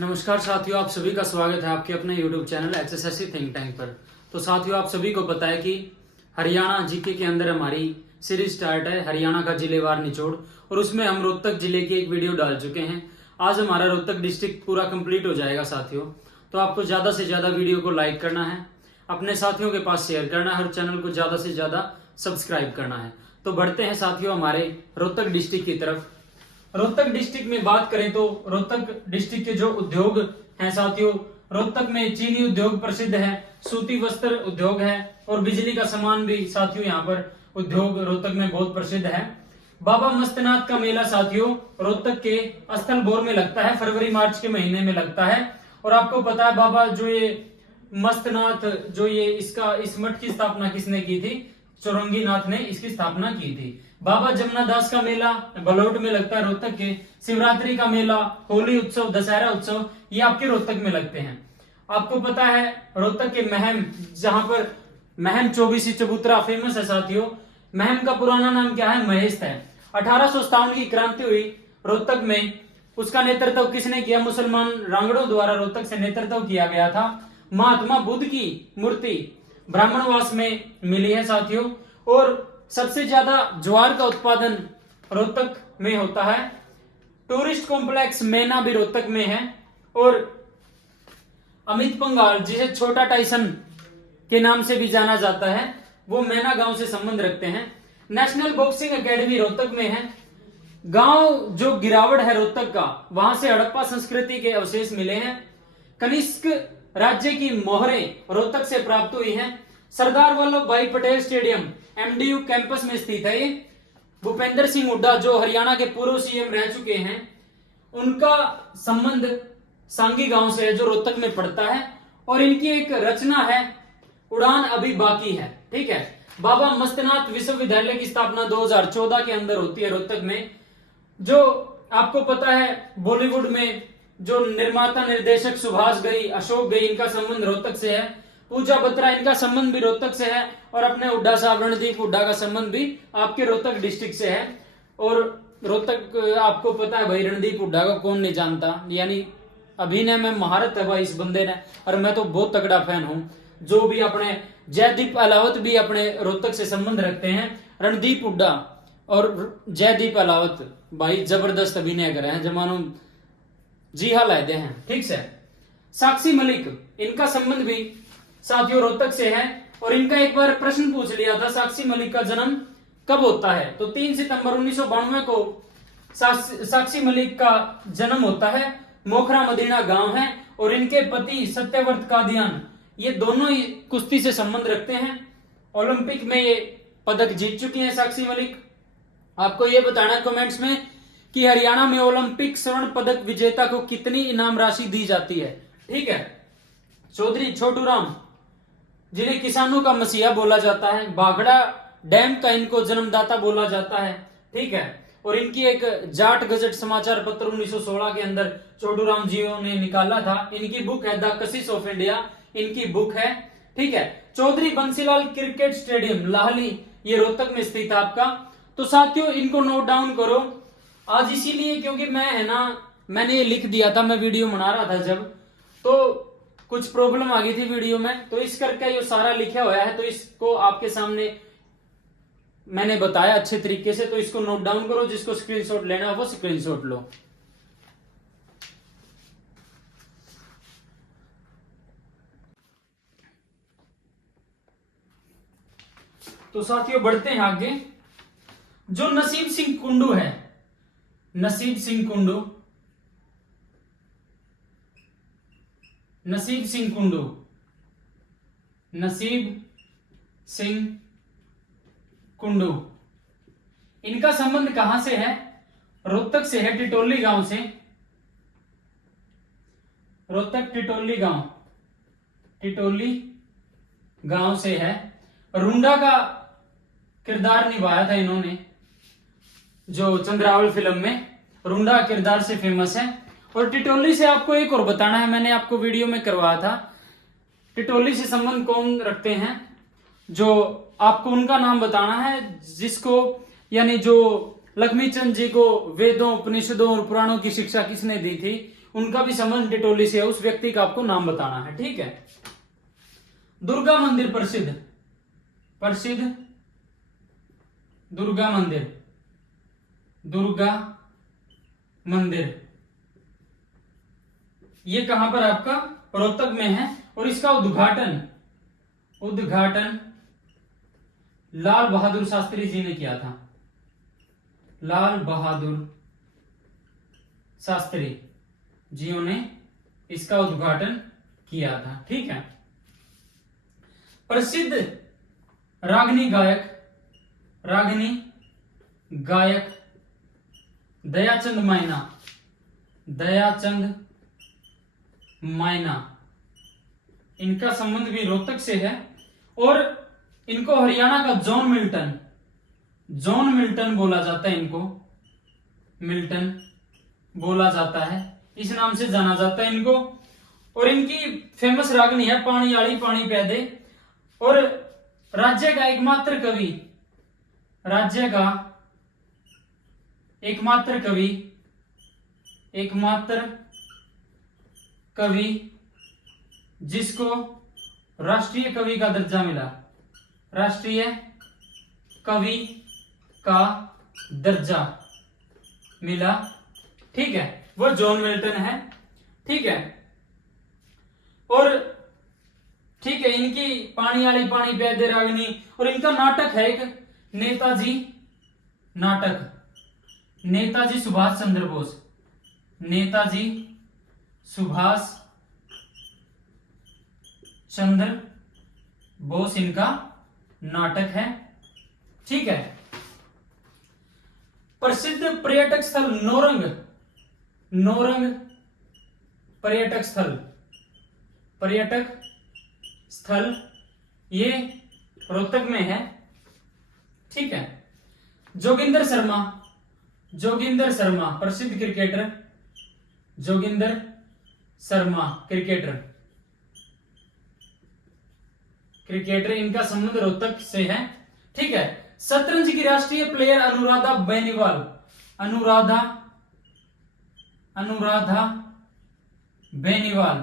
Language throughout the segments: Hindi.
नमस्कार साथियों, आप सभी का स्वागत है आपके अपने YouTube channel HSSC think tank पर। तो साथियों, आप सभी को पता है कि हरियाणा जीके के अंदर हमारी सीरीज स्टार्ट है हरियाणा का जिलेवार निचोड़, और उसमें हम रोहतक जिले की एक वीडियो डाल चुके हैं। आज हमारा रोहतक डिस्ट्रिक्ट पूरा कंप्लीट हो जाएगा साथियों। तो आपको ज्यादा से ज्यादा वीडियो को लाइक करना है, अपने साथियों के पास शेयर करना है और चैनल को ज्यादा से ज्यादा सब्सक्राइब करना है। तो बढ़ते हैं साथियों हमारे रोहतक डिस्ट्रिक्ट की तरफ। रोहतक डिस्ट्रिक्ट में बात करें तो रोहतक डिस्ट्रिक्ट के जो उद्योग हैं साथियों, रोहतक में चीनी उद्योग प्रसिद्ध है, सूती वस्त्र उद्योग है और बिजली का सामान भी साथियों यहाँ पर उद्योग रोहतक में बहुत प्रसिद्ध है। बाबा मस्तनाथ का मेला साथियों रोहतक के स्थल बोर में लगता है, फरवरी मार्च के महीने में लगता है। और आपको पता है बाबा जो ये मस्तनाथ जो ये इस मठ की स्थापना किसने की थी? चौरंगी नाथ ने इसकी स्थापना की थी। बाबा जमुना दास का मेला बलोट में लगता है रोहतक के। शिवरात्रि का मेला, होली उत्सव, दशहरा उत्सव ये आपके रोहतक में लगते हैं। आपको पता है रोहतक के महम, जहां पर महम चौबीसी चबूतरा फेमस है साथियों। महम का पुराना नाम क्या है? महेश है। 1857 की क्रांति हुई रोहतक में, उसका नेतृत्व किसने किया? मुसलमान रांगड़ों द्वारा रोहतक से नेतृत्व किया गया था। महात्मा बुद्ध की मूर्ति ब्राह्मणवास में मिली है साथियों। और सबसे ज्यादा ज्वार का उत्पादन रोहतक में होता है। टूरिस्ट कॉम्प्लेक्स मैना भी रोहतक में है। और अमित पंघाल, जिसे छोटा टाइसन के नाम से भी जाना जाता है, वो मैना गांव से संबंध रखते हैं। नेशनल बॉक्सिंग एकेडमी रोहतक में है। गांव जो गिरावट है रोहतक का, वहां से हड़प्पा संस्कृति के अवशेष मिले हैं। कनिष्क राज्य की मोहरें रोहतक से प्राप्त हुई हैं। सरदार वल्लभ भाई पटेल स्टेडियम एमडीयू कैंपस में स्थित है। ये भूपेंद्र सिंह हुड्डा जो हरियाणा के पूर्व सीएम रह चुके हैं, उनका संबंध सांगी गांव से है जो रोहतक में पड़ता है। और इनकी एक रचना है उड़ान अभी बाकी है। ठीक है। बाबा मस्तनाथ विश्वविद्यालय की स्थापना 2014 के अंदर होती है रोहतक में। जो आपको पता है बॉलीवुड में जो निर्माता निर्देशक सुभाष घई, अशोक घई, इनका संबंध रोहतक से है। पूजा बत्रा, इनका संबंध भी रोहतक से है। और अपने हुड्डा साहब रणदीप हुड्डा का संबंध भी आपके रोहतक डिस्ट्रिक्ट से है। और रोहतक आपको पता है भाई, रणदीप हुड्डा को कौन नहीं जानता, यानी अभिनय में महारत है भाई इस बंदे ने। और मैं तो बहुत तगड़ा फैन हूं। जो भी अपने जयदीप अलावत भी अपने रोहतक से संबंध रखते हैं। रणदीप हुड्डा और जयदीप अलावत भाई जबरदस्त अभिनय करे हैं, जमानो जी हाँ लायदे हैं। ठीक से। साक्षी मलिक, इनका संबंध भी साथियों रोहतक से है। और इनका एक बार प्रश्न पूछ लिया था, साक्षी मलिक का जन्म कब होता है? तो 3 सितंबर 1992 को साक्षी मलिक का जन्म होता है। मोखरा मदीना गांव है। और इनके पति सत्यव्रत कादियान, ये दोनों ही कुश्ती से संबंध रखते हैं। ओलंपिक में ये पदक जीत चुकी हैं साक्षी मलिक। आपको ये बताना कमेंट्स में कि हरियाणा में ओलंपिक स्वर्ण पदक विजेता को कितनी इनाम राशि दी जाती है। ठीक है। चौधरी छोटू राम, जिन्हें किसानों का मसीहा बोला जाता है, भाखड़ा डैम का इनको जन्मदाता बोला जाता है। ठीक है। और इनकी एक जाट गजट समाचार पत्र 1916 के अंदर छोटू राम जी ने निकाला था। इनकी बुक है द कशिश ऑफ इंडिया, इनकी बुक है। ठीक है। चौधरी बंसीलाल क्रिकेट स्टेडियम लाहली, ये रोहतक में स्थित है आपका। तो साथियों इनको नोट डाउन करो। आज इसीलिए क्योंकि मैं है ना, मैंने ये लिख दिया था, मैं वीडियो बना रहा था जब, तो कुछ प्रॉब्लम आ गई थी वीडियो में, तो इस करके ये सारा लिखा हुआ है। तो इसको आपके सामने मैंने बताया अच्छे तरीके से, तो इसको नोट डाउन करो। जिसको स्क्रीनशॉट लेना है वो स्क्रीनशॉट लो। तो साथियों बढ़ते हैं आगे। जो नसीब सिंह कुंडू है, नसीब सिंह कुंडू, नसीब सिंह कुंडू, नसीब सिंह कुंडू, इनका संबंध कहां से है? रोहतक से है, टिटोली गांव से। रोहतक टिटोली गांव, टिटोली गांव से है। रुंडा का किरदार निभाया था इन्होंने, जो चंद्रावल फिल्म में रुंडा किरदार से फेमस है। और टिटोली से आपको एक और बताना है, मैंने आपको वीडियो में करवाया था। टिटोली से संबंध कौन रखते हैं? जो आपको उनका नाम बताना है जिसको, यानी जो लक्ष्मीचंद जी को वेदों, उपनिषदों और पुराणों की शिक्षा किसने दी थी? उनका भी संबंध टिटोली से है, उस व्यक्ति का आपको नाम बताना है। ठीक है, दुर्गा मंदिर प्रसिद्ध, प्रसिद्ध दुर्गा मंदिर, दुर्गा मंदिर ये कहां पर आपका रोहतक में है, और इसका उद्घाटन उद्घाटन लाल बहादुर शास्त्री जी ने किया था। लाल बहादुर शास्त्री जियों ने इसका उद्घाटन किया था। ठीक है, प्रसिद्ध रागनी गायक, रागनी गायक दयाचंद मायना, दयाचंद मायना, इनका संबंध भी रोहतक से है, और इनको हरियाणा का जॉन मिल्टन, जॉन मिल्टन बोला जाता है, इनको मिल्टन बोला जाता है, इस नाम से जाना जाता है इनको। और इनकी फेमस रागनी है पानी आड़ी पानी पैदे, और राज्य का एकमात्र कवि, राज्य का एकमात्र कवि, एकमात्र कवि जिसको राष्ट्रीय कवि का दर्जा मिला, राष्ट्रीय कवि का दर्जा मिला। ठीक है, वो जॉन मिल्टन है। ठीक है, और ठीक है, इनकी पानी आली पानी पैदे रागनी, और इनका नाटक है एक नेताजी नाटक, नेताजी सुभाष चंद्र बोस, नेताजी सुभाष चंद्र बोस इनका नाटक है। ठीक है, प्रसिद्ध पर्यटक स्थल नौरंग, नौरंग पर्यटक स्थल, पर्यटक स्थल ये रोहतक में है। ठीक है, जोगिंदर शर्मा, जोगिंदर शर्मा प्रसिद्ध cricketer, Joginder Sharma cricketer, cricketer इनका संबंध रोहतक से है। ठीक है, शतरंज की राष्ट्रीय प्लेयर अनुराधा बेनीवाल, अनुराधा, अनुराधा बेनीवाल,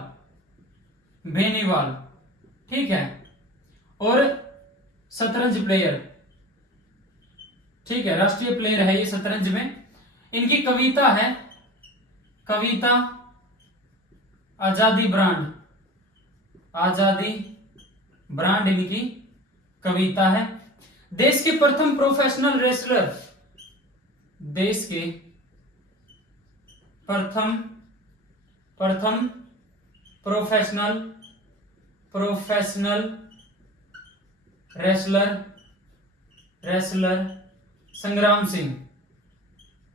बेनीवाल। ठीक है, और शतरंज प्लेयर, ठीक है, राष्ट्रीय प्लेयर है ये शतरंज में। इनकी कविता है, कविता आजादी ब्रांड, आजादी ब्रांड इनकी कविता है। देश के प्रथम प्रोफेशनल रेसलर, देश के प्रथम प्रथम प्रोफेशनल प्रोफेशनल रेसलर, रेसलर संग्राम सिंह,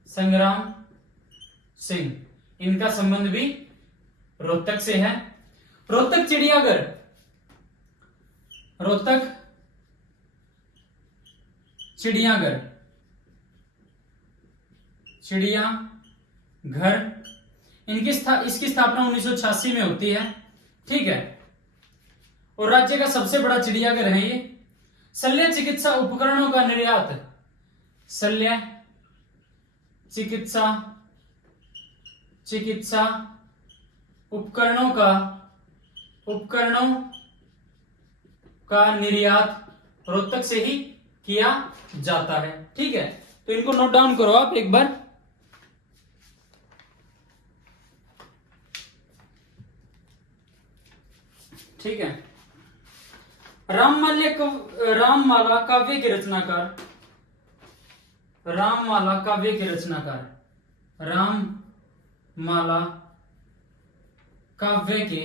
संग्राम सिंह, इनका संबंध भी रोहतक से है। रोहतक चिड़ियाघर, रोहतक चिड़ियाघर, चिड़ियाघर इनकी इसकी स्थापना 1986 में होती है। ठीक है, और राज्य का सबसे बड़ा चिड़ियाघर है ये। शल्य चिकित्सा उपकरणों का निर्यात, शल्य चिकित्सा, चिकित्सा उपकरणों का, उपकरणों का निर्यात रोहतक से ही किया जाता है। ठीक है, तो इनको नोट डाउन करो आप एक बार। ठीक है, राममाला काव्य के रचनाकार, राममाला काव्य के रचनाकार, राममाला काव्य के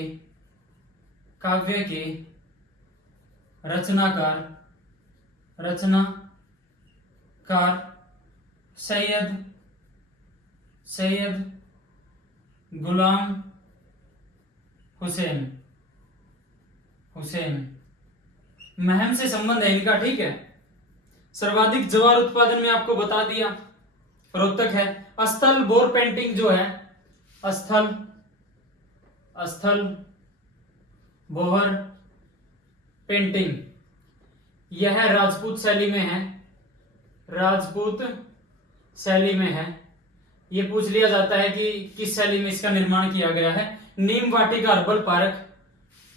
रचनाकार, रचनाकार सैयद गुलाम हुसैन, महम से संबंध है इनका। ठीक है, सर्वाधिक ज्वार उत्पादन में आपको बता दिया रोहतक है। स्थल बोर पेंटिंग जो है, स्थल बोहर पेंटिंग, यह राजपूत शैली में है, राजपूत शैली में है। ये पूछ लिया जाता है कि किस शैली में इसका निर्माण किया गया है। नीम वाटिका हर्बल पार्क,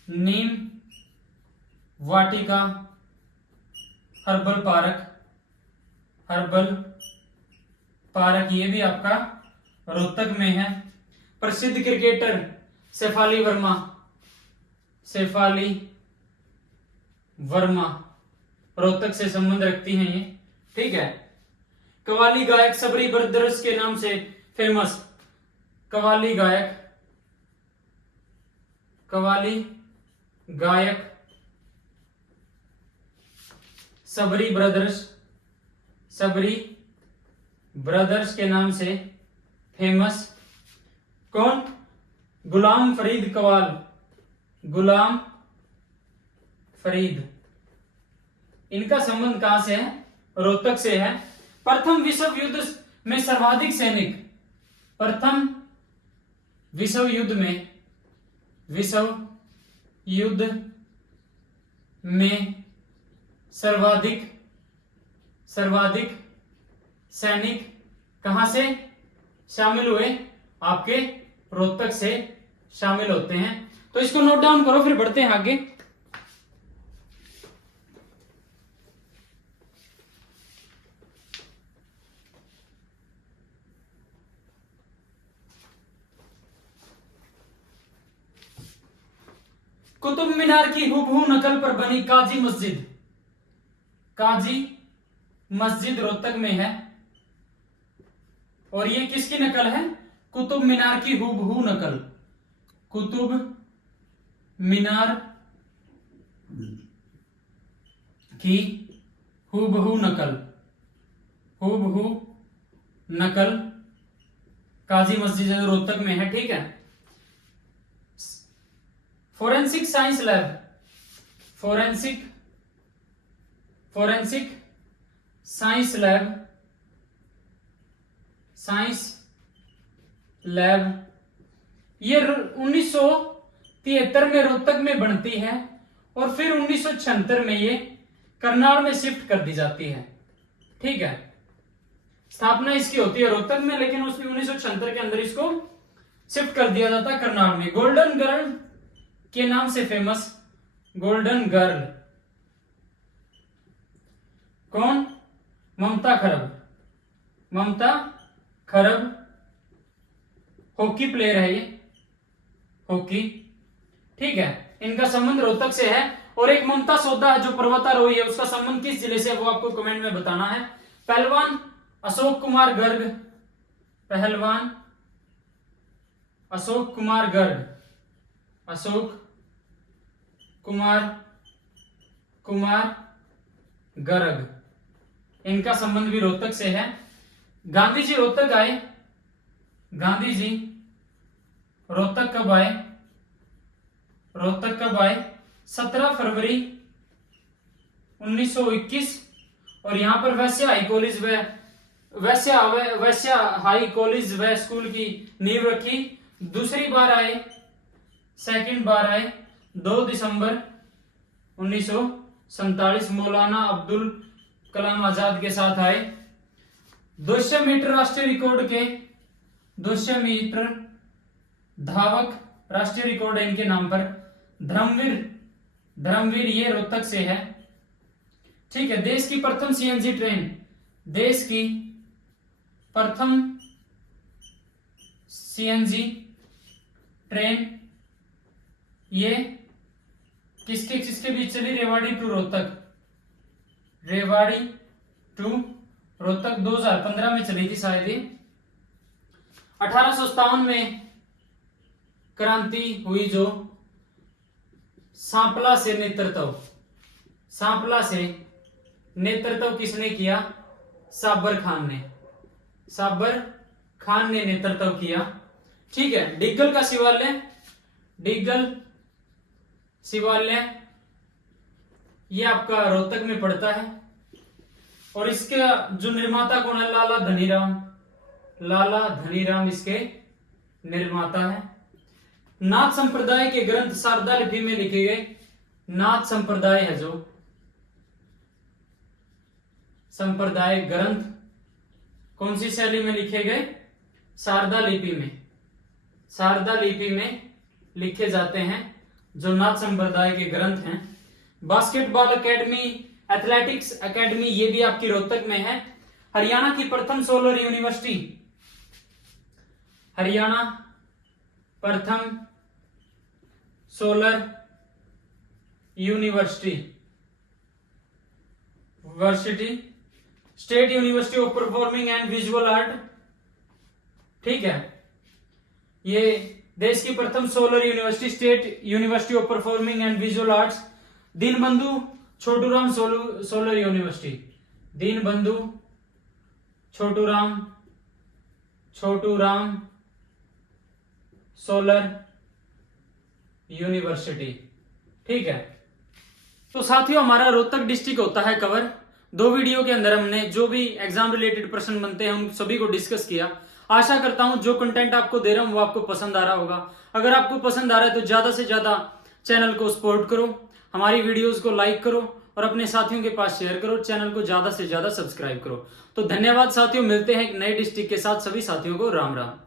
नीम वाटिका हर्बल पार्क, हर्बल पार्क ये भी आपका रोहतक में है। प्रसिद्ध क्रिकेटर शेफाली वर्मा, शेफाली वर्मा रोहतक से संबंध रखती हैं ये, ठीक है। कव्वाली गायक सबरी ब्रदर्स के नाम से फेमस, कव्वाली गायक, कव्वाली गायक सबरी ब्रदर्स, सबरी ब्रदर्स के नाम से फेमस कौन? गुलाम फरीद कवाल, गुलाम फरीद। इनका संबंध कहां से है? रोहतक से है। प्रथम विश्व युद्ध में सर्वाधिक सैनिक, प्रथम विश्व युद्ध में, विश्व युद्ध में सर्वाधिक सैनिक कहां से शामिल हुए? आपके रोहतक से शामिल होते हैं। तो इसको नोट डाउन करो, फिर बढ़ते हैं आगे। कुतुब मीनार की हूबहू नकल पर बनी काजी मस्जिद, काजी मस्जिद रोहतक में है। और ये किसकी नकल है? कुतुब मीनार की हूबहू नकल, कुतुब मीनार की हूबहू नकल, हूबहू नकल काजी मस्जिद रोहतक में है, ठीक है। Forensic science lab, forensic science lab, science lab ये 1973 में रोहतक में बनती है और फिर 1976 में ये करनाल में शिफ्ट कर दी जाती है, ठीक है। स्थापना इसकी होती है रोहतक में, लेकिन उसने 1976 के अंदर इसको शिफ्ट कर दिया जाता है करनाल में। गोल्डन गर्ल के नाम से फेमस, गोल्डन गर्ल कौन? ममता खरब, ममता खरब हॉकी प्लेयर है ये, हॉकी, ठीक है। इनका संबंध रोहतक से है। और एक ममता सोदा है जो पर्वतारोही है, उसका संबंध किस जिले से, वो आपको कमेंट में बताना है। पहलवान अशोक कुमार गर्ग, पहलवान अशोक कुमार गर्ग, अशोक कुमार गर्ग, इनका संबंध भी रोहतक से है। गांधी जी रोहतक आए, गांधी जी रोहतक कब आए? रोहतक कब आए? 17 फरवरी 1921। और यहां पर वैश्य हाई कॉलेज वैश्य हाई कॉलेज व स्कूल की नींव रखी। दूसरी बार आए, सेकंड बार आए 2 दिसंबर 1947 मौलाना अब्दुल कलाम आजाद के साथ आए। 200 मीटर राष्ट्रीय रिकॉर्ड के, 200 मीटर धावक राष्ट्रीय रिकॉर्ड है इनके नाम पर। धर्मवीर ये रोहतक से है, ठीक है। देश की प्रथम सीएनजी ट्रेन, देश की प्रथम सीएनजी ट्रेन ये किसके किसके बीच चली? रेवाड़ी टू रोहतक, रेवाड़ी टू रोहतक 2015 में चली थी शायद ये। 1857 में क्रांति हुई जो सांपला से नेतृत्व, सांपला से नेतृत्व किसने किया? साबर खान ने, साबर खान ने नेतृत्व किया, ठीक है। डिग्गल का शिवालय, डिग्गल शिवालय ये आपका रोहतक में पड़ता है। और इसका जो निर्माता कौन है? लाला धनीराम, लाला धनीराम इसके निर्माता है। नाथ संप्रदाय के ग्रंथ शारदा लिपि में लिखे गए, नाथ संप्रदाय है जो संप्रदाय ग्रंथ कौन सी शैली में लिखे गए? शारदा लिपि में लिखे जाते हैं, जो नाथ संप्रदाय के ग्रंथ हैं। बास्केटबॉल एकेडमी, एथलेटिक्स एकेडमी, ये भी आपकी रोहतक में है। हरियाणा की प्रथम सोलर यूनिवर्सिटी, हरियाणा प्रथम solar university, state university of performing and visual art, ठीक है। ये देश की प्रथम solar university, state university of performing and visual arts. Deenbandhu Chhoturam solar university, Deenbandhu Chhoturam solar university, ठीक है। तो साथियों, हमारा रोहतक डिस्ट्रिक्ट होता है कवर। 2 वीडियो के अंदर हमने जो भी एग्जाम रिलेटेड प्रश्न बनते हैं उन सभी को डिस्कस किया। आशा करता हूं जो कंटेंट आपको दे रहा हूं वो आपको पसंद आ रहा होगा। अगर आपको पसंद आ रहा है तो ज्यादा से ज्यादा चैनल को सपोर्ट करो, हमारी वीडियोस को लाइक करो और अपने साथियों के पास शेयर करो, चैनल को ज्यादा से ज्यादा सब्सक्राइब करो। तो धन्यवाद साथियों, मिलते हैं एक नए डिस्ट्रिक्ट के साथ। सभी साथियों को राम राम।